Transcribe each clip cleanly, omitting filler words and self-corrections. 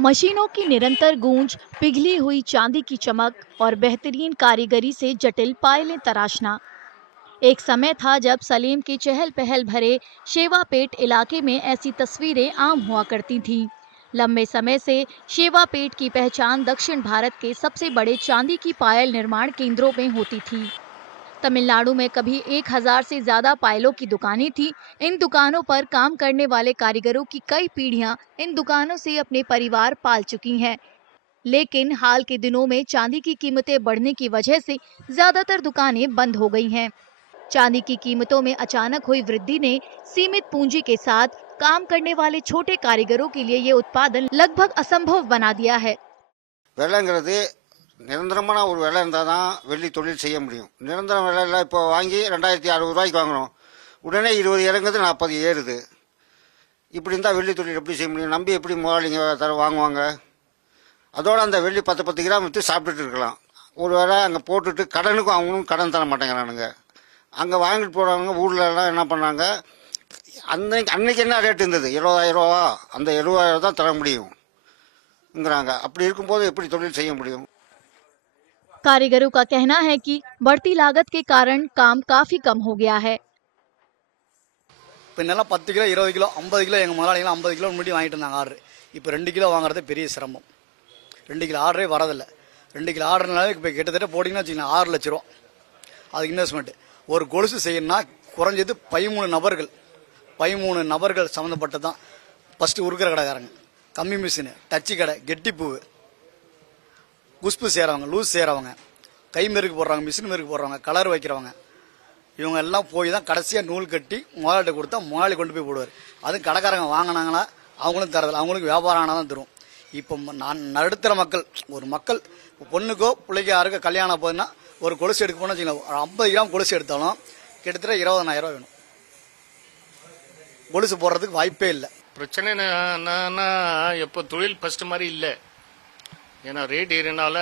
मशीनों की निरंतर गूंज, पिघली हुई चांदी की चमक और बेहतरीन कारीगरी से जटिल पायलें तराशना। एक समय था जब सलेम के चहल पहल भरे शेवापेट इलाके में ऐसी तस्वीरें आम हुआ करती थीं। लंबे समय से शेवापेट की पहचान दक्षिण भारत के सबसे बड़े चांदी की पायल निर्माण केंद्रों में होती थी। तमिलनाडु में कभी 1000 से ज्यादा पायलों की दुकानें थी। इन दुकानों पर काम करने वाले कारीगरों की कई पीढ़ियां इन दुकानों से अपने परिवार पाल चुकी हैं। लेकिन हाल के दिनों में चांदी की कीमतें बढ़ने की वजह से ज्यादातर दुकानें बंद हो गई हैं। चांदी की कीमतों में अचानक हुई वृद्धि ने सीमित पूंजी के साथ काम करने वाले छोटे कारीगरों के लिए ये उत्पादन लगभग असंभव बना दिया है। விலைங்கிறது நிரந்தரமான ஒரு விலை இருந்தால் தான் வெள்ளி தொழில் செய்ய முடியும். நிரந்தர விலையில் இப்போ வாங்கி 2660 ரூபாய்க்கு வாங்குறோம், உடனே 20 இறங்குது, 40 ஏறுது. இப்படி இருந்தால் வெள்ளி தொழில் எப்படி செய்ய முடியும்? நம்பி எப்படி முதலாளிங்க வாங்குவாங்க? அதோட அந்த வெள்ளி 10 கிராம் விற்று சாப்பிட்டுட்டு இருக்கலாம். ஒரு வேளை அங்கே போட்டுட்டு கடனுக்கும் அவங்களும் கடன் தர மாட்டேங்கிறானுங்க. அங்கே வாங்கிட்டு போகிறவங்க ஊர்லலாம் என்ன பண்ணாங்க, அன்னைக்கு என்ன ரேட் இருந்தது, 70,000 ரூபா, அந்த 70,000 தான் தர முடியுங்கிறாங்க. அப்படி இருக்கும்போது எப்படி தொழில் செய்ய முடியும்? कारीगरों का कहना है कि बढ़ती लागत के कारण काम काफी कम हो गया है। இப்போ நல்லா 10 கிலோ 20 கிலோ 50 கிலோ எங்கள் முதலாளிங்களாம் 50 கிலோ முன்னாடி வாங்கிட்டு இருந்தாங்க ஆர்டர். இப்போ 2 கிலோ வாங்குறது பெரிய சிரமம். 2 கிலோ ஆர்டரே வரதில்லை. 2 கிலோ ஆர்டர்னால இப்போ கிட்டத்தட்ட போட்டிங்கன்னா வச்சுக்கலாம் 6 லட்ச ரூபா அதுக்கு இன்வெஸ்ட்மெண்ட். ஒரு கொலுசு செய்யணும்னா குறைஞ்சது 13 நபர்கள் சம்மந்தப்பட்டது தான். ஃபஸ்ட்டு உருக்கிற கடைக்காரங்க, கம்மி மிஷினு, டச்சு கடை, கெட்டிப்பூ, குஷ்பு செய்கிறவங்க, லூஸ் செய்கிறவங்க, கை மெருக்கு போடுறவங்க, மிஷின் மெருக்கு போடுறவங்க, கலர் வைக்கிறவங்க, இவங்க எல்லாம் போய் தான் கடைசியாக நூல் கட்டி முதலாளிட்ட கொடுத்தா முதலாளி கொண்டு போய் போடுவார். அதுவும் கடைக்காரங்க வாங்கினாங்களா அவங்களும் தரதில்லை, அவங்களுக்கு வியாபாரம் ஆனால் தான் தரும். இப்போ நான் நடுத்தர மக்கள், ஒரு மக்கள் பொண்ணுக்கோ பிள்ளைக்கோ யாருக்கோ கல்யாணம் போகுதுன்னா ஒரு கொலுசு எடுக்க போனால் வச்சுக்கலாம், ஒரு 50 கிராம் கொலுசு எடுத்தாலும் கிட்டத்தட்ட 20,000 ரூபா வேணும். கொலுசு போடுறதுக்கு வாய்ப்பே இல்லை. பிரச்சனை என்னன்னா இப்போ தொழில் ஃபர்ஸ்ட் மாதிரி இல்லை. ஏன்னா ரேட் ஏறினால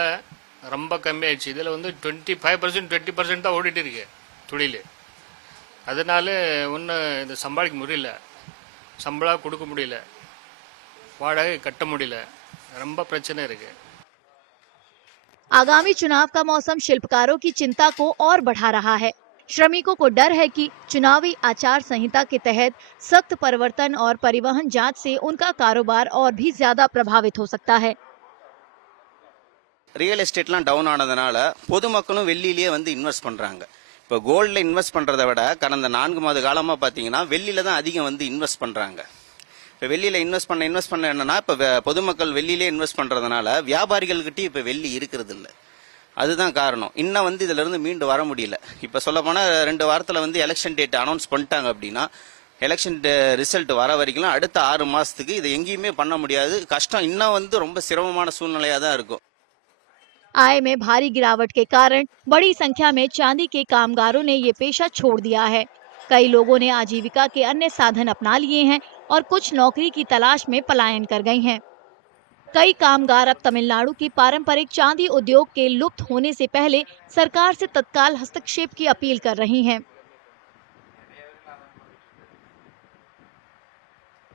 ரொம்ப கம்மியாயிடுச்சு. இதில் வந்து 25% 20% தான் ஓடிட்டு இருக்கு தொழில். அதனால ஒன்றும் இதை சம்பாதிக்க முடியல, சம்பளம் கொடுக்க முடியல, வாடகை கட்ட முடியல, ரொம்ப பிரச்சனை இருக்கு. आगामी चुनाव का मौसम शिल्पकारों की चिंता को और बढ़ा रहा है। श्रमिकों को डर है कि चुनावी आचार संहिता के तहत सख्त परिवर्तन और परिवहन जांच से उनका कारोबार और भी ज्यादा प्रभावित हो सकता है। ரியல் எஸ்டேட்லாம் டவுன் ஆனதுனால பொதுமக்களும் வெள்ளியிலேயே வந்து இன்வெஸ்ட் பண்றாங்க. இப்போ கோல்டில் இன்வெஸ்ட் பண்றதை விட கடந்த 4 மாத காலமா பாத்தீங்கன்னா வெள்ளியில தான் அதிகம் வந்து இன்வெஸ்ட் பண்றாங்க. இப்போ வெள்ளியில இன்வெஸ்ட் பண்ண என்னன்னா இப்போ பொதுமக்கள் வெள்ளியிலே இன்வெஸ்ட் பண்றதுனால வியாபாரிகள்கிட்ட இப்போ வெள்ளி இருக்கிறது இல்லை. அதுதான் காரணம். இன்னும் வந்து இதுல இருந்து மீண்டு வர முடியல. இப்போ சொல்ல போனா 2 வாரத்துல வந்து எலெக்ஷன் டேட் அனௌன்ஸ் பண்ணிட்டாங்க அப்படின்னா எலெக்ஷன் ரிசல்ட் வர வரைக்கும் அடுத்த 6 மாசத்துக்கு இதை எங்கேயுமே பண்ண முடியாது. கஷ்டம். இன்னும் வந்து ரொம்ப சிரமமான சூழ்நிலையா தான் இருக்கும். आय में भारी गिरावट के कारण बड़ी संख्या में चांदी के कामगारों ने ये पेशा छोड़ दिया है। कई लोगों ने आजीविका के अन्य साधन अपना लिए हैं और कुछ नौकरी की तलाश में पलायन कर गए हैं। कई कामगार अब तमिलनाडु की पारंपरिक चांदी उद्योग के लुप्त होने से पहले सरकार से तत्काल हस्तक्षेप की अपील कर रही हैं।